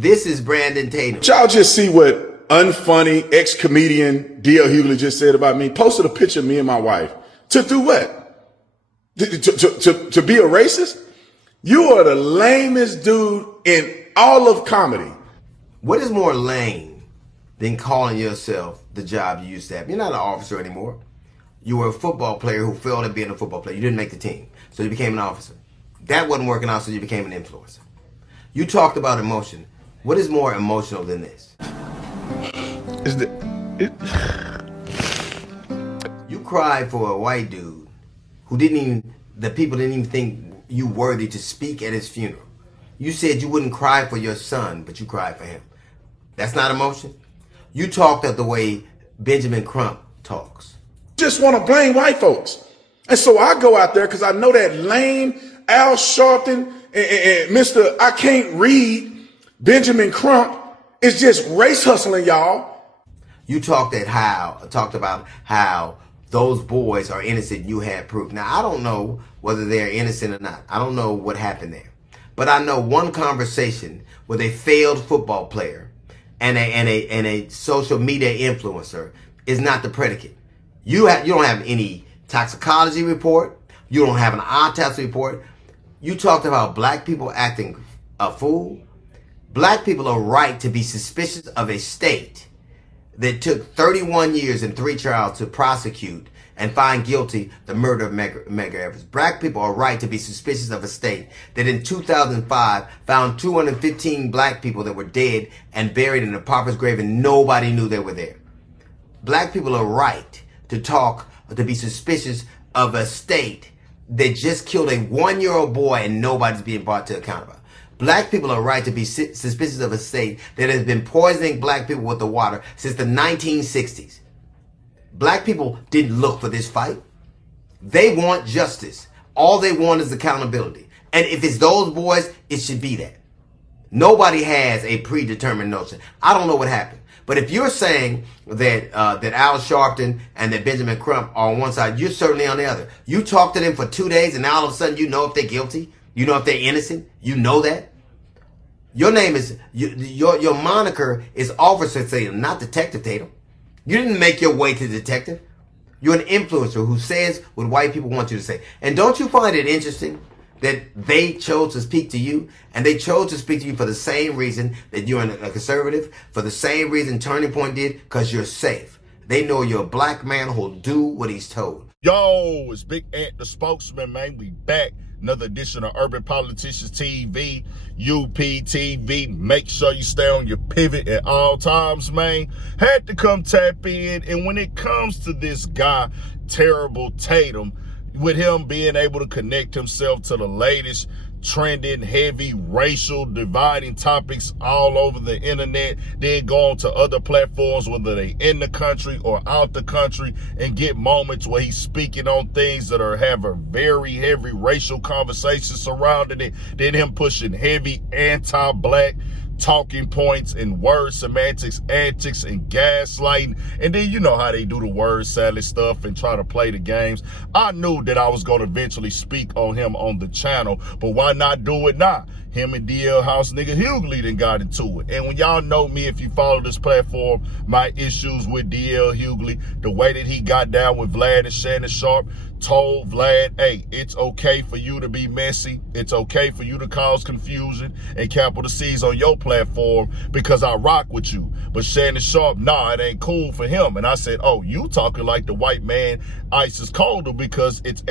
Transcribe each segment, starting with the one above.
This is Brandon Tatum. Y'all just see what unfunny ex-comedian D.L. Hughley just said about me. Posted a picture of me and my wife. To do what? To be a racist? You are the lamest dude in all of comedy. What is more lame than calling yourself the job you used to have? You're not an officer anymore. You were a football player who failed at being a football player. You didn't make the team, so you became an officer. That wasn't working out, so you became an influencer. You talked about emotion. What is more emotional than this? You cried for a white dude who the people didn't even think you worthy to speak at his funeral. You said you wouldn't cry for your son, but you cried for him. That's not emotion? You talked of the way Benjamin Crump talks. Just want to blame white folks. And so I go out there because I know that lame Al Sharpton and Mr. I can't read Benjamin Crump is just race hustling, y'all. You talked about how those boys are innocent. You had proof. Now, I don't know whether they're innocent or not. I don't know what happened there. But I know one conversation with a failed football player and a social media influencer is not the predicate. You don't have any toxicology report. You don't have an autopsy report. You talked about black people acting a fool. Black people are right to be suspicious of a state that took 31 years and 3 trials to prosecute and find guilty the murder of Medgar Evers. Black people are right to be suspicious of a state that in 2005 found 215 black people that were dead and buried in a pauper's grave and nobody knew they were there. Black people are right to be suspicious of a state that just killed a 1-year-old boy and nobody's being brought to account about. Black people are right to be suspicious of a state that has been poisoning black people with the water since the 1960s. Black people didn't look for this fight. They want justice. All they want is accountability. And if it's those boys, it should be that. Nobody has a predetermined notion. I don't know what happened. But if you're saying that that Al Sharpton and that Benjamin Crump are on one side, you're certainly on the other. You talk to them for 2 days and now all of a sudden you know if they're guilty. You know if they're innocent. You know that. Your name is, your moniker is Officer Tatum, not Detective Tatum. You didn't make your way to detective. You're an influencer who says what white people want you to say. And don't you find it interesting that they chose to speak to you, and they chose to speak to you for the same reason that you're a conservative, for the same reason Turning Point did, because you're safe. They know you're a black man who'll do what he's told. Yo, it's Big Ant, the spokesman, man. We back. Another edition of Urban Politicians TV, UPTV. Make sure you stay on your pivot at all times, man. Had to come tap in. And when it comes to this guy, Terrible Tatum, with him being able to connect himself to the latest trending, heavy, racial, dividing topics all over the internet, then go on to other platforms, whether they in the country or out the country, and get moments where he's speaking on things that are having very heavy racial conversations surrounding it, then him pushing heavy anti-black talking points and word semantics, antics, and gaslighting. And then you know how they do the word salad stuff and try to play the games. I knew that I was going to eventually speak on him on the channel, but why not do it now? Him and DL House nigga Hughley done got into it. And when y'all know me, if you follow this platform, my issues with DL Hughley, the way that he got down with Vlad and Shannon Sharp, told Vlad, hey, it's okay for you to be messy. It's okay for you to cause confusion and capital C's on your platform because I rock with you. But Shannon Sharp, nah, it ain't cool for him. And I said, oh, you talking like the white man ice is colder because it's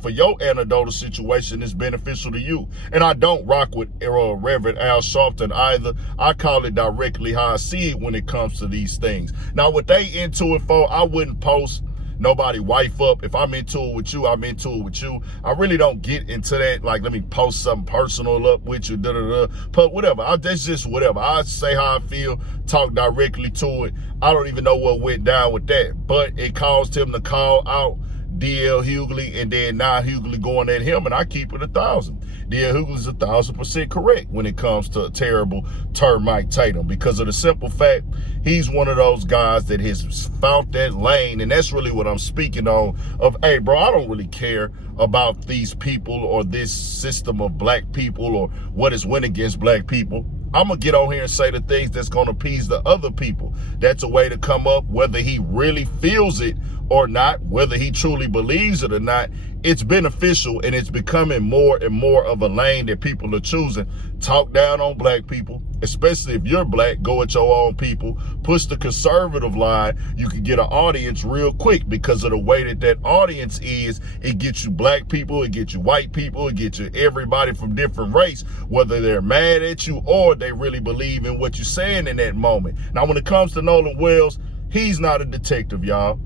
for your anecdotal situation, it's beneficial to you. And I don't rock with Reverend Al Sharpton either. I call it directly how I see it when it comes to these things. Now, what they into it for, I wouldn't post nobody wife up. If I'm into it with you, I'm into it with you. I really don't get into that, like, let me post something personal up with you, but whatever. That's just whatever. I say how I feel, talk directly to it. I don't even know what went down with that, but it caused him to call out DL Hughley, and then now Hughley going at him, and I keep it 1,000. DL Hughley's 1,000% correct when it comes to terrible termite Tatum, because of the simple fact he's one of those guys that has found that lane, and that's really what I'm speaking on. Of, hey, bro, I don't really care about these people or this system of black people or what is went against black people. I'm going to get on here and say the things that's going to appease the other people. That's a way to come up, whether he really feels it or not, whether he truly believes it or not. It's beneficial, and it's becoming more and more of a lane that people are choosing. Talk down on black people, especially if you're black. Go at your own people. Push the conservative line. You can get an audience real quick because of the way that audience is. It gets you black people, it gets you white people, it gets you everybody from different race, whether they're mad at you or they really believe in what you're saying in that moment. Now, when it comes to Nolan Wells, he's not a detective, y'all.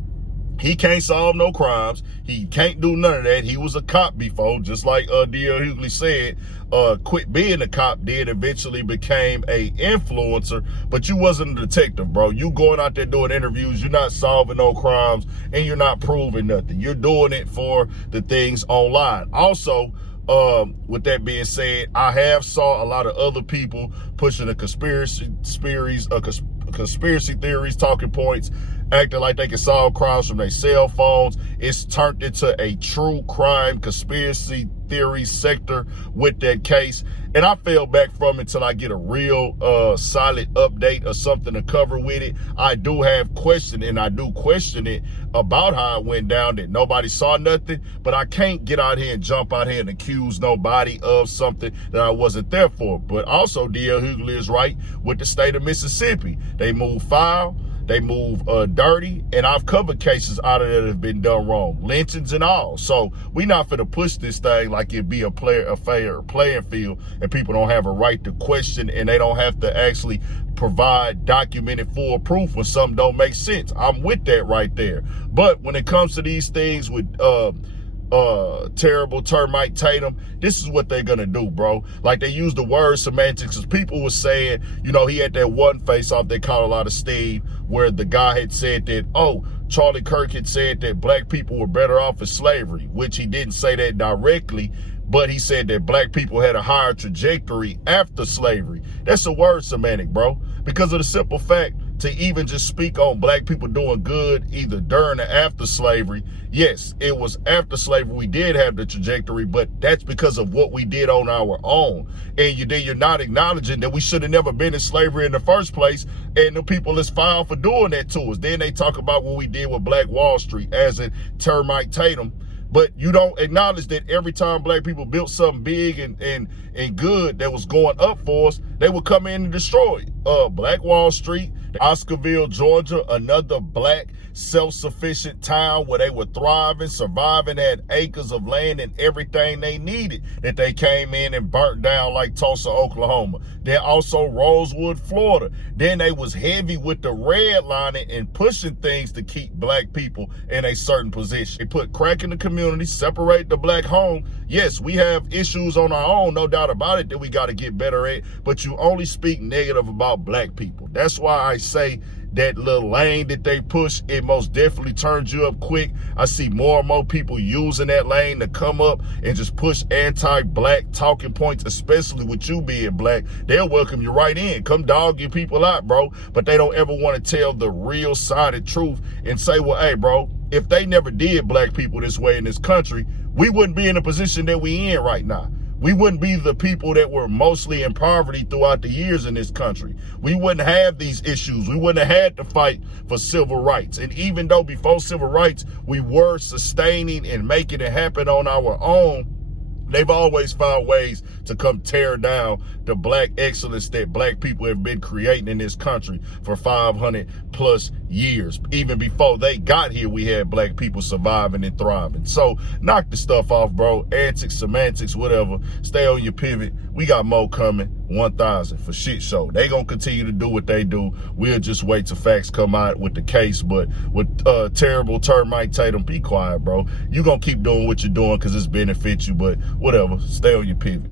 He can't solve no crimes. He can't do none of that. He was a cop before, just like D.L. Hughley said. Quit being a cop, then eventually became a influencer, but you wasn't a detective, bro. You going out there doing interviews, you're not solving no crimes, and you're not proving nothing. You're doing it for the things online. Also, with that being said, I have saw a lot of other people pushing the conspiracy theories, talking points, acting like they can solve crimes from their cell phones. It's turned into a true crime conspiracy theory sector with that case. And I fell back from it until I get a real solid update or something to cover with it. I do have question, and I do question it about how it went down, that nobody saw nothing, but I can't get out here and jump out here and accuse nobody of something that I wasn't there for. But also, D.L. Hughley is right with the state of Mississippi. They move foul. They move dirty, and I've covered cases out of there that have been done wrong, lynchings and all. So we not finna push this thing like it be a fair playing field, and people don't have a right to question, and they don't have to actually provide documented full proof when something don't make sense. I'm with that right there. But when it comes to these things with terrible termite Tatum, this is what they're gonna do, bro. Like, they use the word semantics, because people were saying, you know, he had that one face off they caught a lot of steam, where the guy had said that, oh, Charlie Kirk had said that black people were better off in slavery, which he didn't say that directly, but he said that black people had a higher trajectory after slavery. That's a word semantic, bro, because of the simple fact, to even just speak on black people doing good either during or after slavery. Yes, it was after slavery we did have the trajectory, but that's because of what we did on our own. And you're not acknowledging that we should have never been in slavery in the first place, and the people is filed for doing that to us. Then they talk about what we did with Black Wall Street, as in termite Tatum. But you don't acknowledge that every time black people built something big and good that was going up for us, they would come in and destroy it. Black Wall Street, Oscarville, Georgia, another black self-sufficient town where they were thriving, surviving, had acres of land and everything they needed, that they came in and burnt down, like Tulsa, Oklahoma. Then also Rosewood, Florida. Then they was heavy with the redlining and pushing things to keep black people in a certain position. They put crack in the community, separate the black home. Yes, we have issues on our own, no doubt about it, that we got to get better at, but you only speak negative about black people. That's why I say that little lane that they push, it most definitely turns you up quick. I see more and more people using that lane to come up and just push anti-black talking points, especially with you being black. They'll welcome you right in. Come dog your people out, bro. But they don't ever want to tell the real side of truth and say, well, hey, bro, if they never did black people this way in this country, we wouldn't be in the position that we in right now. We wouldn't be the people that were mostly in poverty throughout the years in this country. We wouldn't have these issues. We wouldn't have had to fight for civil rights. And even though before civil rights, we were sustaining and making it happen on our own, they've always found ways to come tear down the black excellence that black people have been creating in this country for 500 plus years. Even before they got here, we had black people surviving and thriving. So knock the stuff off, bro. Antics, semantics, whatever. Stay on your pivot. We got more coming. 1,000 for shit show. They gonna continue to do what they do. We'll just wait till facts come out with the case. But with terrible termite Tatum, be quiet, bro. You gonna keep doing what you're doing because it's benefit you. But whatever. Stay on your pivot.